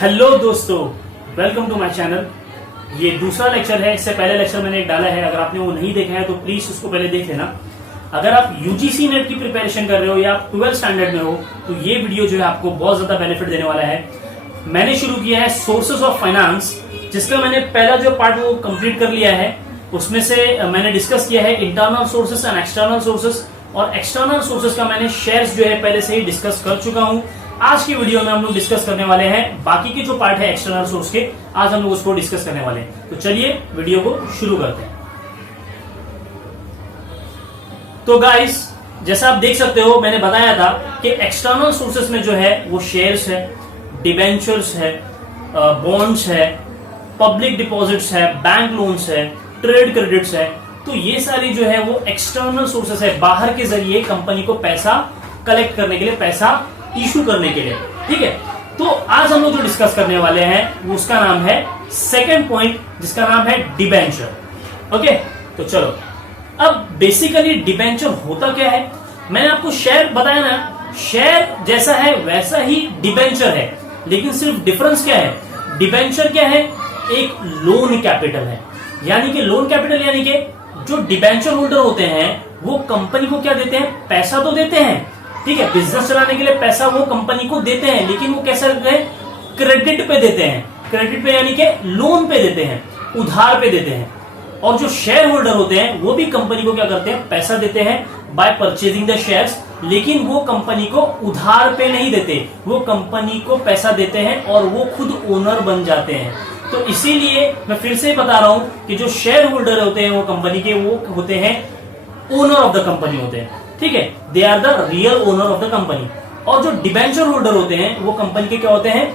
Hello दोस्तों, welcome to my channel. ये दूसरा लेक्चर है। इससे पहले लेक्चर मैंने एक डाला है, अगर आपने वो नहीं देखा है तो प्लीज उसको पहले देख लेना। अगर आप यूजीसी नेट की प्रिपरेशन कर रहे हो या आप 12th स्टैंडर्ड में हो तो ये वीडियो जो है आपको बहुत ज्यादा बेनिफिट देने वाला है। मैंने शुरू किया है सोर्सेस ऑफ फाइनेंस, जिसका मैंने पहला जो पार्ट वो कंप्लीट कर लिया है। उसमें से मैंने डिस्कस किया है internal sources and external sources, और एक्सटर्नल सोर्सेस का मैंने शेयर्स जो है पहले से ही डिस्कस कर चुका हूं। आज की वीडियो में हम लोग डिस्कस करने वाले हैं बाकी के जो पार्ट है एक्सटर्नल सोर्स के, आज हम लोग उसको डिस्कस करने वाले हैं। तो चलिए वीडियो को शुरू करते हैं। तो गाइस, जैसा आप देख सकते हो, मैंने बताया था कि एक्सटर्नल सोर्सेस में जो है वो शेयर्स है, डिबेंचर्स है, बॉन्ड्स है, पब्लिक डिपॉजिट्स है, बैंक लोन्स है, ट्रेड क्रेडिट्स है। तो ये सारी जो है वो एक्सटर्नल सोर्सेस है, बाहर के जरिए कंपनी को पैसा कलेक्ट करने के लिए, पैसा इशू करने के लिए। ठीक है, तो आज हम लोग जो डिस्कस करने वाले हैं वो उसका नाम है सेकंड पॉइंट, जिसका नाम है डिबेंचर। ओके, तो चलो अब बेसिकली डिबेंचर होता क्या है। मैंने आपको शेयर बताया ना, शेयर जैसा है वैसा ही डिबेंचर है, लेकिन सिर्फ डिफरेंस क्या है। डिबेंचर क्या है, एक लोन कैपिटल है। यानी कि लोन कैपिटल यानी कि जो डिबेंचर होल्डर होते हैं वो कंपनी को क्या देते हैं, पैसा तो देते हैं। ठीक है, बिजनेस चलाने के लिए पैसा वो कंपनी को देते हैं, लेकिन वो कैसे देते हैं, क्रेडिट पे देते हैं। क्रेडिट पे यानी कि लोन पे देते हैं, उधार पे देते हैं। और जो शेयर होल्डर होते हैं वो भी कंपनी को क्या करते हैं, पैसा देते हैं बाय परचेजिंग द शेयर्स, लेकिन वो कंपनी को उधार पे नहीं देते, वो कंपनी को पैसा देते हैं और वो खुद ओनर बन जाते हैं। तो इसीलिए मैं फिर से बता रहा हूं कि जो शेयर होल्डर होते हैं वो कंपनी के, वो होते हैं ओनर ऑफ द कंपनी होते हैं। ठीक है, they are the real owner of the company. और जो डिबेंचर होल्डर होते हैं वो कंपनी के क्या होते हैं,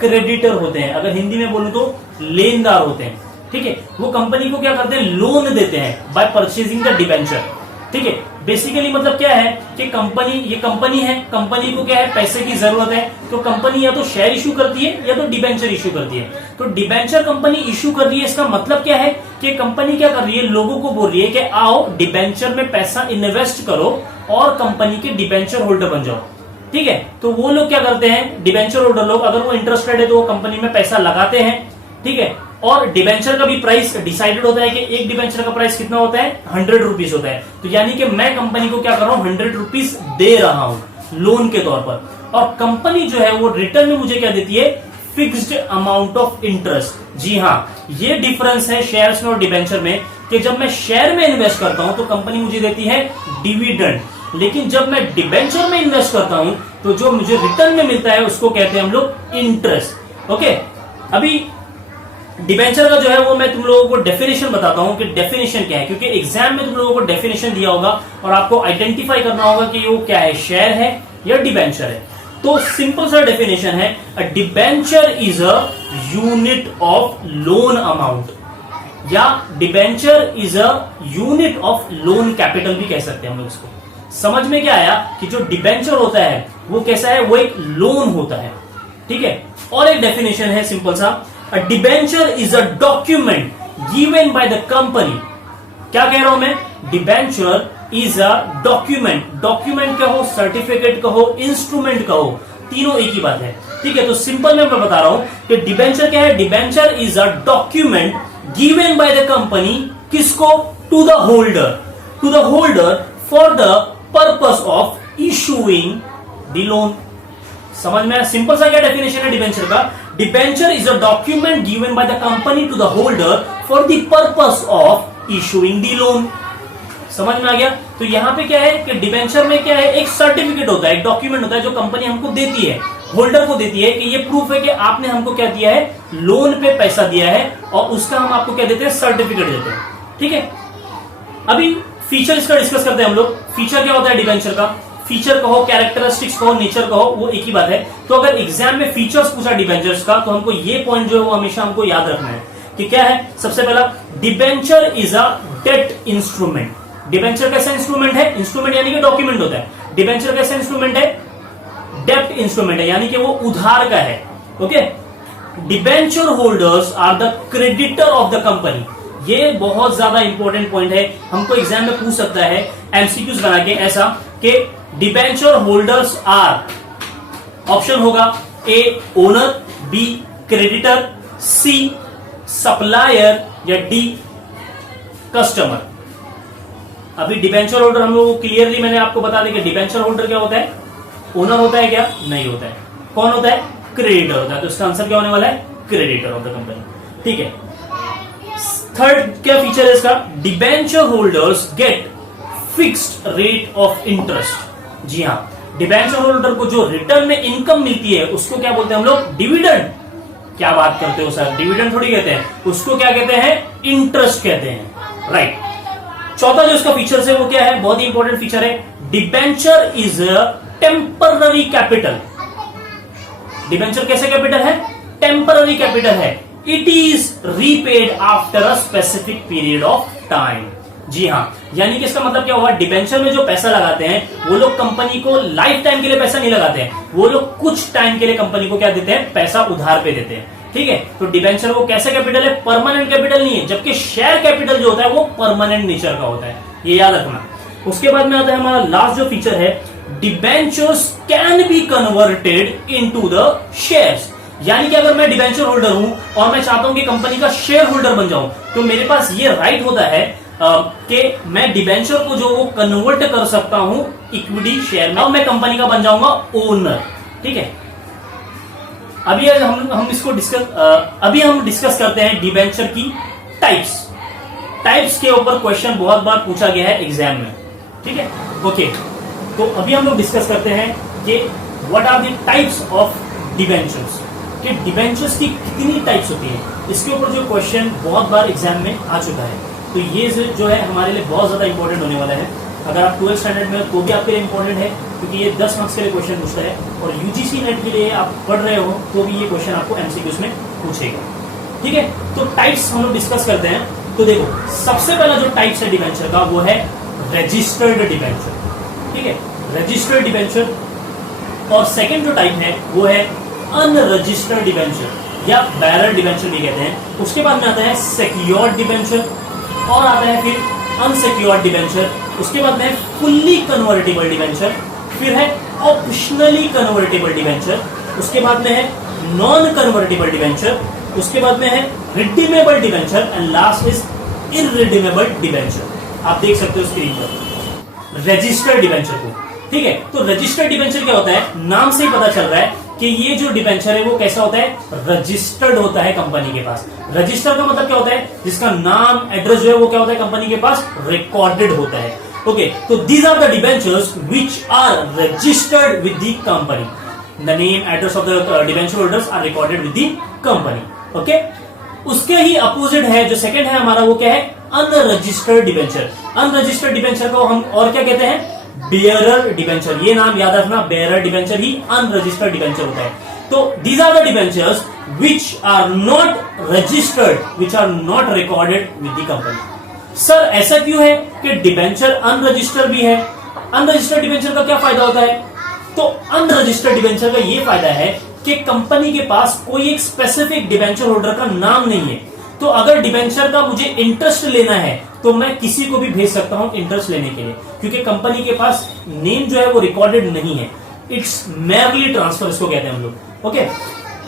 क्रेडिटर होते हैं। अगर हिंदी में बोलूं तो लेनदार होते हैं। ठीक है, वो कंपनी को क्या करते हैं, लोन देते हैं बाय परचेजिंग द डिबेंचर। ठीक है, बेसिकली मतलब क्या है कि कंपनी, ये कंपनी है, कंपनी को क्या है, पैसे की जरूरत है, तो कंपनी या तो शेयर इशू करती है या तो डिबेंचर इशू करती है। तो डिबेंचर कंपनी इशू कर रही है, इसका मतलब क्या है कि कंपनी क्या कर रही है, लोगों को बोल रही है कि आओ डिबेंचर में पैसा इन्वेस्ट करो और कंपनी के डिबेंचर होल्डर बन जाओ। ठीक है, तो वो लोग क्या करते हैं, डिबेंचर होल्डर लोग, अगर वो इंटरेस्टेड है तो वो कंपनी में पैसा लगाते हैं। ठीक है, और डिबेंचर का भी प्राइस डिसाइडेड होता है कि एक डिबेंचर का प्राइस कितना होता है, 100 रुपीज होता है। तो यानी कि मैं कंपनी को क्या कर रहा हूं, 100 रुपीज दे रहा हूं लोन के तौर पर, और कंपनी जो है वो रिटर्न में मुझे क्या देती है, फिक्स्ड अमाउंट ऑफ इंटरेस्ट। जी हाँ, ये डिफरेंस है शेयर्स में और डिबेंचर में, कि जब मैं शेयर में इन्वेस्ट करता हूं तो कंपनी मुझे देती है डिविडेंड, लेकिन जब मैं डिबेंचर में इन्वेस्ट करता हूं तो जो मुझे रिटर्न में मिलता है उसको कहते हैं हम लोग इंटरेस्ट। ओके, अभी डिबेंचर का जो है वो मैं तुम लोगों को डेफिनेशन बताता हूं कि डेफिनेशन क्या है, क्योंकि एग्जाम में तुम लोगों को डेफिनेशन दिया होगा और आपको आइडेंटिफाई करना होगा कि वो क्या है, शेयर है या डिबेंचर है। तो सिंपल सा डेफिनेशन है, a debenture is a unit of loan amount, या debenture is a unit of loan capital भी कह सकते हैं हम लोग इसको। समझ में क्या आया कि जो डिबेंचर होता है वो कैसा है, वो एक लोन होता है। ठीक है, और एक डेफिनेशन है सिंपल सा, A debenture is a document given by the company। क्या कह रहा हूं मैं, debenture is a document, document कहो, सर्टिफिकेट कहो, इंस्ट्रूमेंट कहो, तीनों एक ही बात है। ठीक है, तो सिंपल में मैं बता रहा हूं कि डिबेंचर क्या है, debenture is a document given by the company, किसको, to the holder, to the holder for the purpose of issuing the loan. समझ में आया, सिंपल सा क्या डेफिनेशन है डिबेंचर का, debenture is a document given by the company to the holder for the purpose of issuing the loan. समझ में आ गया। तो यहां पे क्या है कि डिबेंचर में क्या है, एक सर्टिफिकेट होता है, एक डॉक्यूमेंट होता है जो कंपनी हमको देती है, होल्डर को देती है, कि ये प्रूफ है कि आपने हमको क्या दिया है, लोन पे पैसा दिया है, और उसका हम आपको क्या देते हैं, सर्टिफिकेट देते हैं। ठीक है, अभी फीचर इसका डिस्कस करते हैं हम लोग। फीचर क्या होता है डिबेंचर का, फीचर कहो, कैरेक्टरिस्टिक्स कहो, नेचर कहो, वो एक ही बात है। तो अगर एग्जाम में फीचर्स पूछा डिबेंचर्स का, तो हमको ये पॉइंट जो है वो हमेशा हमको याद रखना है कि क्या है, सबसे पहला, debenture is a debt instrument. Debenture कैसा इंस्ट्रूमेंट है, इंस्ट्रूमेंट यानी कि डॉक्यूमेंट होता है, डिबेंचर कैसा इंस्ट्रूमेंट है, डेब्ट इंस्ट्रूमेंट है, यानी कि वो उधार का है। Okay, debenture holders are the creditor of the company. ये बहुत ज्यादा इंपॉर्टेंट पॉइंट है, हमको एग्जाम में पूछ सकता है एमसीक्यूज बना के ऐसा कि डिबेंचर होल्डर्स आर, ऑप्शन होगा A owner, B creditor, C supplier या डी कस्टमर। अभी डिबेंचर होल्डर हम लोग क्लियरली मैंने आपको बता दें कि डिबेंचर होल्डर क्या होता है, ओनर होता है क्या, नहीं होता है। कौन होता है, क्रेडिटर होता है। तो इसका आंसर क्या होने वाला है, क्रेडिटर ऑफ द कंपनी। ठीक है, थर्ड क्या फीचर है इसका, debenture holders get fixed rate of interest. जी हाँ, डिबेंचर होल्डर को जो रिटर्न में इनकम मिलती है उसको क्या बोलते हैं हम लोग, डिविडेंड। क्या बात करते हो सर, डिविडेंड थोड़ी कहते हैं, उसको क्या कहते हैं, इंटरेस्ट कहते हैं, राइट। चौथा जो इसका फीचर है वो क्या है, बहुत ही इंपॉर्टेंट फीचर है, debenture is a temporary capital. Debenture कैसे कैपिटल है, टेम्पररी कैपिटल है। It is repaid after a specific period of time. जी हाँ, यानी कि इसका मतलब क्या हुआ, डिबेंचर में जो पैसा लगाते हैं वो लोग कंपनी को लाइफ टाइम के लिए पैसा नहीं लगाते हैं, वो लोग कुछ टाइम के लिए कंपनी को क्या देते हैं, पैसा उधार पे देते हैं। ठीक है, तो डिबेंचर वो कैसे कैपिटल है, परमानेंट कैपिटल नहीं है, जबकि शेयर कैपिटल जो होता है वो परमानेंट नेचर का होता है, ये याद रखना। उसके बाद में आता है हमारा लास्ट जो फीचर है, debentures can be converted into the shares. यानी कि अगर मैं डिबेंचर होल्डर हूं और मैं चाहता हूं कि कंपनी का शेयर होल्डर बन जाऊं, तो मेरे पास ये राइट होता है कि मैं डिबेंचर को जो वो कन्वर्ट कर सकता हूं इक्विटी शेयर में और मैं कंपनी का बन जाऊंगा ओनर। ठीक है, अभी हम इसको डिस्कस करते हैं डिबेंचर की टाइप्स के ऊपर क्वेश्चन बहुत बार पूछा गया है एग्जाम में। ठीक है, ओके, तो अभी हम लोग डिस्कस करते हैं कि what are the types of debentures, कि डिबेंचर्स की कितनी टाइप्स होती है। इसके ऊपर जो क्वेश्चन बहुत बार एग्जाम में आ चुका है, तो ये जो है हमारे लिए बहुत ज्यादा इंपॉर्टेंट होने वाला है। अगर आप 12th स्टैंडर्ड में हो तो भी आपके लिए इंपॉर्टेंट है, क्योंकि ये 10 मार्क्स के लिए क्वेश्चन पूछता है, और यूजीसी नेट के लिए आप पढ़ रहे हो तो भी ये क्वेश्चन आपको एमसीक्यूज में पूछेगा। ठीक है, तो टाइप्स हम लोग डिस्कस करते हैं। तो देखो, सबसे पहला जो टाइप्स है डिबेंचर का वो है रजिस्टर्ड डिबेंचर। ठीक है, रजिस्टर्ड डिबेंचर। और सेकेंड जो टाइप है वो है अनरजिस्टर्ड डिबेंचर या बैरर डिबेंचर भी कहते हैं। उसके बाद में आता है सिक्योर्ड डिबेंचर, और आता है फिर अनसिक्योर्ड डिबेंचर, उसके बाद में फुल्ली कन्वर्टेबल डिबेंचर, फिर है ऑप्शनली कन्वर्टेबल डिबेंचर, उसके बाद में है नॉन कन्वर्टेबल डिबेंचर, उसके बाद में है redeemable debenture, and last is irredeemable debenture. आप देख सकते हो स्क्रीन पर रजिस्टर्ड डिबेंचर को। ठीक है, तो रजिस्टर्ड डिबेंचर क्या होता है, नाम से ही पता चल रहा है कि ये जो डिबेंचर है वो कैसा होता है, रजिस्टर्ड होता है कंपनी के पास। रजिस्टर का मतलब क्या होता है, जिसका नाम एड्रेस जो है वो क्या होता है कंपनी के पास रिकॉर्डेड होता है। ओके, तो these are the debentures which are registered with the company. The name address of the debenture holders are recorded with the company. Okay, उसके ही अपोजिट है जो सेकंड है हमारा, वो क्या है, अनरजिस्टर्ड डिबेंचर। अनरजिस्टर्ड डिबेंचर को हम और क्या कहते हैं, बेयरर डिबेंचर। ये नाम याद रखना, बेयरर डिबेंचर ही अनरजिस्टर्ड डिबेंचर होता है। तो these are the debentures which are not registered, which are not recorded with the company. Sir ऐसा क्यों है कि डिबेंचर अनरजिस्टर्ड भी है, अनरजिस्टर्ड डिबेंचर का क्या फायदा होता है? तो अनरजिस्टर्ड डिबेंचर का ये फायदा है कि कंपनी के पास कोई एक स्पेसिफिक डिबेंचर होल्डर का नाम नहीं है। तो अगर डिबेंचर का मुझे इंटरेस्ट लेना है तो मैं किसी को भी भेज सकता हूं इंटरेस्ट लेने के लिए, क्योंकि कंपनी के पास नेम जो है वो रिकॉर्डेड नहीं है। इट्स मेयरली ट्रांसफर इसको कहते हैं हम लोग। ओके,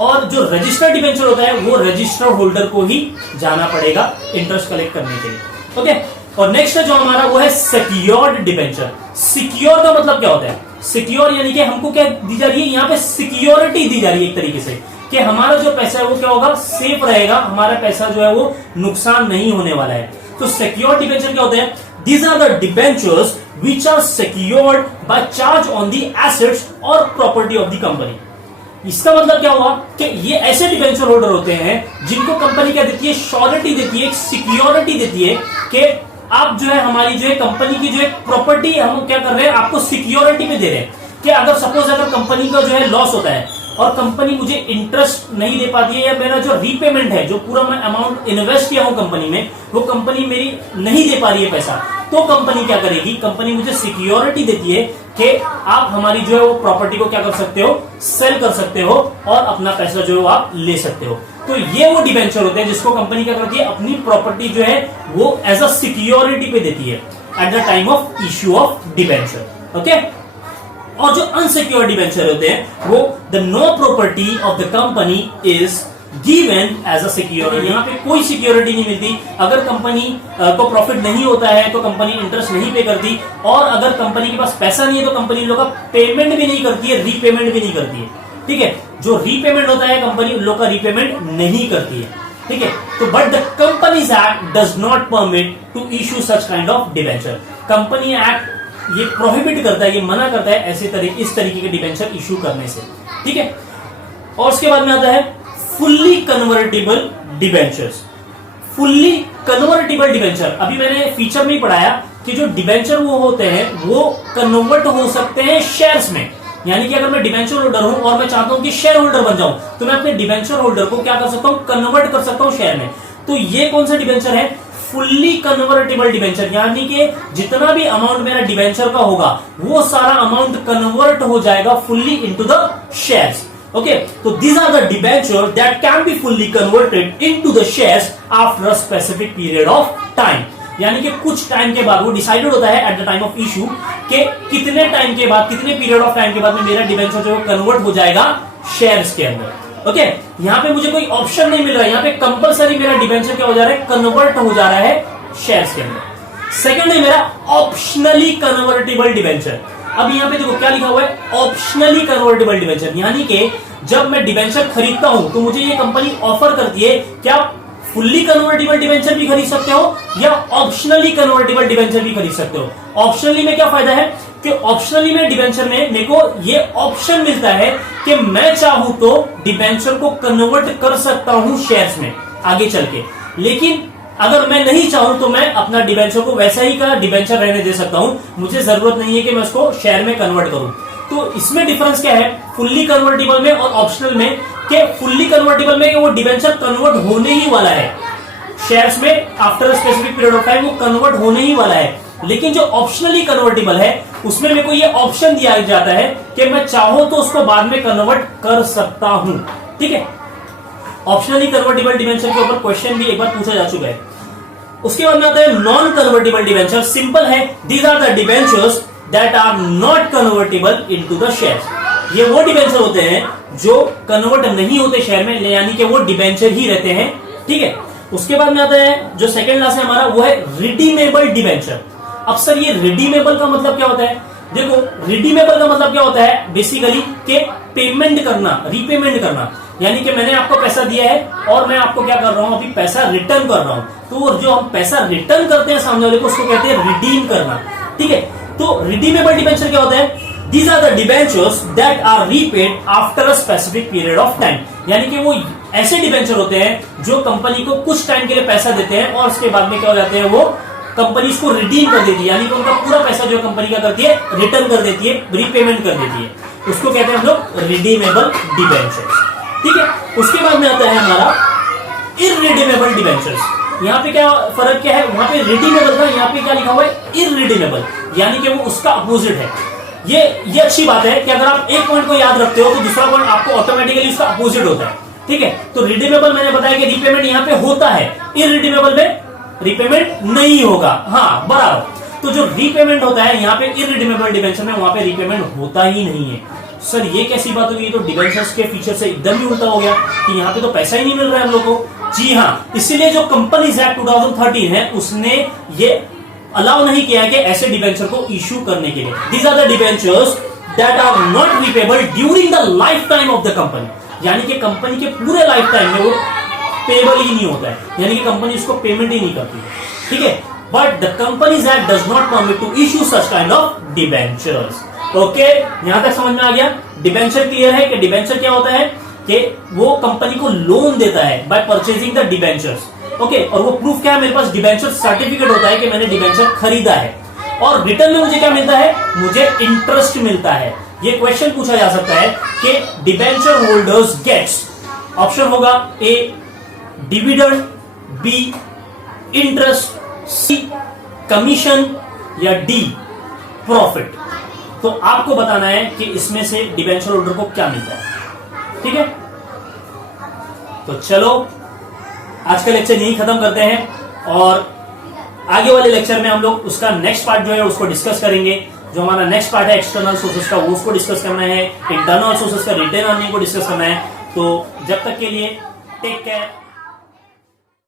और जो रजिस्टर्ड डिबेंचर होता है वो रजिस्टर्ड होल्डर को ही जाना पड़ेगा इंटरेस्ट कलेक्ट करने के लिए। ओके, और नेक्स्ट जो हमारा वो है सिक्योर्ड डिबेंचर। सिक्योर का मतलब क्या होता है? सिक्योर यानी कि हमको क्या दी जा रही है, यहाँ पे सिक्योरिटी दी जा रही है एक तरीके से, कि हमारा जो पैसा है वो क्या होगा, सेफ रहेगा, हमारा पैसा जो है वो नुकसान नहीं होने वाला है। तो सिक्योर्ड डिबेंचर क्या होते हैं? These are the debentures which are secured by charge on the assets or property of the company. इसका मतलब क्या हुआ कि ये ऐसे डिबेंचर होल्डर होते हैं जिनको कंपनी क्या देती है, श्योरिटी देती है, सिक्योरिटी देती है कि आप जो है हमारी जो है कंपनी की जो है प्रॉपर्टी हम क्या कर रहे हैं, आपको सिक्योरिटी पे दे रहे हैं कि अगर सपोज अगर कंपनी का जो है लॉस होता है और कंपनी मुझे इंटरेस्ट नहीं दे पाती है, या मेरा जो रीपेमेंट है, जो पूरा मैं अमाउंट इन्वेस्ट किया हूं कंपनी में, वो कंपनी मेरी नहीं दे पा रही है पैसा, तो कंपनी क्या करेगी, कंपनी मुझे सिक्योरिटी देती है कि आप हमारी जो है वो प्रॉपर्टी को क्या कर सकते हो, सेल कर सकते हो और अपना पैसा जो है वो आप ले सकते हो। तो ये वो डिबेंचर होते हैं जिसको कंपनी क्या करती है, अपनी प्रॉपर्टी जो है वो एज अ सिक्योरिटी पे देती है at the time of issue of debenture. Okay, और जो अनसिक्योर्ड डिबेंचर होते हैं वो the no property of the company is given as a security. यहाँ पे कोई सिक्योरिटी नहीं मिलती। अगर कंपनी को प्रॉफिट नहीं होता है तो कंपनी इंटरेस्ट नहीं पे करती, और अगर कंपनी के पास पैसा नहीं है तो कंपनी लोग का पेमेंट भी नहीं करती है, रीपेमेंट भी नहीं करती है। ठीक है, जो रीपेमेंट होता है कंपनी लोग का रीपेमेंट नहीं करती है। ठीक है, तो but the companies act does not permit to issue such kind of debenture. Company act ये प्रोहिबिट करता है, ये मना करता है इस तरीके के डिबेंचर इश्यू करने से। ठीक है, और उसके बाद में आता है fully convertible debentures. Fully convertible debenture, अभी मैंने फीचर में ही पढ़ाया कि जो डिबेंचर वो होते हैं वो कन्वर्ट हो सकते हैं शेयर्स में। यानी कि अगर मैं डिबेंचर होल्डर हूं और मैं चाहता हूं कि शेयर होल्डर बन जाऊं, तो मैं अपने डिबेंचर होल्डर को क्या कर सकता हूं, कन्वर्ट कर सकता हूं शेयर में। तो ये कौन सा डिबेंचर है, फुल्ली कन्वर्टेबल डिबेंचर। यानी कि जितना भी अमाउंट मेरा डिबेंचर का होगा वो सारा अमाउंट कन्वर्ट हो जाएगा fully into the shares. Okay, so these are the debentures that can be fully converted into the shares after a specific period of time. यानी कि कुछ टाइम के बाद वो डिसाइडेड होता है at the time of issue कि कितने टाइम के बाद, कितने पीरियड ऑफ टाइम के बाद में मेरा डिबेंचर जो कन्वर्ट हो जाएगा शेयर्स के अंदर। ओके, यहाँ पे मुझे कोई ऑप्शन नहीं मिल रहा है, यहाँ पे कंपलसरी मेरा डिबेंचर क्या हो जा रहा है, कन्वर्ट हो जा रहा है शेयर्स के अंदर। सेकंड है मेरा ऑप्शनली कन्वर्टेबल डिबेंचर। अब यहाँ पे देखो क्या लिखा हुआ है, ऑप्शनली कन्वर्टेबल डिबेंचर। यानी कि जब मैं डिबेंचर खरीदता हूं तो मुझे ये कंपनी ऑफर करती है क्या फुल्ली कन्वर्टेबल डिबेंचर भी खरीद सकते हो या ऑप्शनली कन्वर्टेबल डिबेंचर भी खरीद सकते हो। ऑप्शनली में क्या फायदा है कि ऑप्शनली में डिबेंचर में मेरे को ये ऑप्शन मिलता है कि मैं चाहूं तो डिबेंचर को कन्वर्ट कर सकता हूं शेयर्स में आगे चल के, लेकिन अगर मैं नहीं चाहूं तो मैं अपना डिबेंचर को वैसा ही का डिबेंचर रहने दे सकता हूं। मुझे जरूरत नहीं है कि मैं उसको शेयर में कन्वर्ट करूं। तो इसमें डिफरेंस क्या है फुल्ली कन्वर्टेबल में और ऑप्शनल में, कि फुल्ली कन्वर्टेबल में वो डिबेंचर कन्वर्ट होने ही वाला है शेयर्स में, after specific period of time वो कन्वर्ट होने ही वाला है। लेकिन जो ऑप्शनली कन्वर्टेबल है उसमें मेरे को ये ऑप्शन दिया जाता है कि मैं चाहूं तो उसको बाद में कन्वर्ट कर सकता हूं। ठीक है, ऑप्शनली कन्वर्टेबल डिबेंचर के ऊपर क्वेश्चन भी एक बार पूछा जा चुका है। उसके बाद में आता है नॉन कन्वर्टेबल डिबेंचर। सिंपल है, these are the debentures that are not convertible into the shares. ये वो डिबेंचर होते हैं जो कन्वर्ट नहीं होते शेयर में, यानी कि वो डिबेंचर ही रहते हैं। ठीक है, उसके बाद में आता है जो सेकंड क्लास है हमारा, वो है रिडीमेबल डिबेंचर। अब सर ये रिडीमेबल का मतलब क्या होता है, देखो रिडीमेबल का मतलब क्या होता है बेसिकली कि पेमेंट करना, रीपेमेंट करना। यानी कि मैंने आपको पैसा दिया है और मैं आपको क्या कर रहा हूं, अभी पैसा रिटर्न कर रहा हूं। तो जो हम पैसा रिटर्न करते हैं सामने वाले को, उसको कहते हैं रिडीम करना। ठीक है, तो रिडीमेबल डिबेंचर क्या होता है, these are the debentures that are repaid after a specific period of time. यानी कि वो ऐसे डिबेंचर होते हैं जो कंपनी को कुछ टाइम के लिए पैसा देते हैं और उसके बाद में क्या हो जाते हैं, वो कंपनी इसको रिडीम कर देती है। यानी कि उनका पूरा पैसा जो कंपनी क्या करती है, रिटर्न कर देती है, रीपेमेंट कर देती है। उसको कहते हैं हम लोग रिडीमेबल डिबेंचर्स। ठीक है, उसके बाद में आता है हमारा इररिडीमेबल डिबेंचर्स। यहाँ पे क्या फर्क क्या है, वहां पे रिडीमेबल था, यहाँ पे क्या लिखा हुआ है, इररिडीमेबल, यानी कि वो उसका अपोजिट है। ये अच्छी बात है कि अगर आप एक पॉइंट को याद रखते हो तो दूसरा पॉइंट आपको ऑटोमेटिकली उसका अपोजिट होता है। ठीक है, तो रिडीमेबल मैंने बताया कि रीपेमेंट यहाँ पे होता है, इररिडीमेबल में रीपेमेंट नहीं होगा। हाँ बराबर, तो जो रीपेमेंट होता है यहाँ पे इररिडीमेबल डिबेंचर में वहां पे रीपेमेंट होता ही नहीं है। सर ये कैसी बात होगी, तो डिबेंचर्स के फीचर से एकदम ही उल्टा हो गया कि यहाँ पे तो पैसा ही नहीं मिल रहा है हम लोग को। जी हाँ, इसीलिए जो कंपनीज एक्ट 2013 है उसने ये अलाउ नहीं किया कि ऐसे डिबेंचर को इश्यू करने के लिए। These are the debentures that are not repayable during the life time of the company. यानी कि कंपनी के पूरे लाइफ टाइम में वो पेबल ही नहीं होता है, यानी कि कंपनी उसको पेमेंट ही नहीं करती है। ठीक है, but the companies act does not permit to issue such kind of debentures. Okay, यहां तक समझ में आ गया। डिबेंचर क्लियर है कि डिबेंचर क्या होता है कि वो कंपनी को लोन देता है bye purchasing the debentures. Okay, और वो प्रूफ क्या है, मेरे पास डिबेंचर सर्टिफिकेट होता है कि मैंने डिबेंचर खरीदा है, और रिटर्न में मुझे क्या मिलता है, मुझे इंटरेस्ट मिलता है। ये क्वेश्चन पूछा जा सकता है कि डिबेंचर होल्डर्स गेट्स, ऑप्शन होगा ए dividend, B interest, C commission या डी प्रॉफिट। तो आपको बताना है कि इसमें से डिबेंचर होल्डर को क्या मिलता है। ठीक है, तो चलो आज का लेक्चर यही खत्म करते हैं, और आगे वाले लेक्चर में हम लोग उसका नेक्स्ट पार्ट जो है उसको डिस्कस करेंगे। जो हमारा नेक्स्ट पार्ट है एक्सटर्नल सोर्सेस का, वो उसको डिस्कस करना है। इंटरनल सोर्सेस का, रिटेन अर्निंग को डिस्कस करना है। तो जब तक के लिए टेक केयर।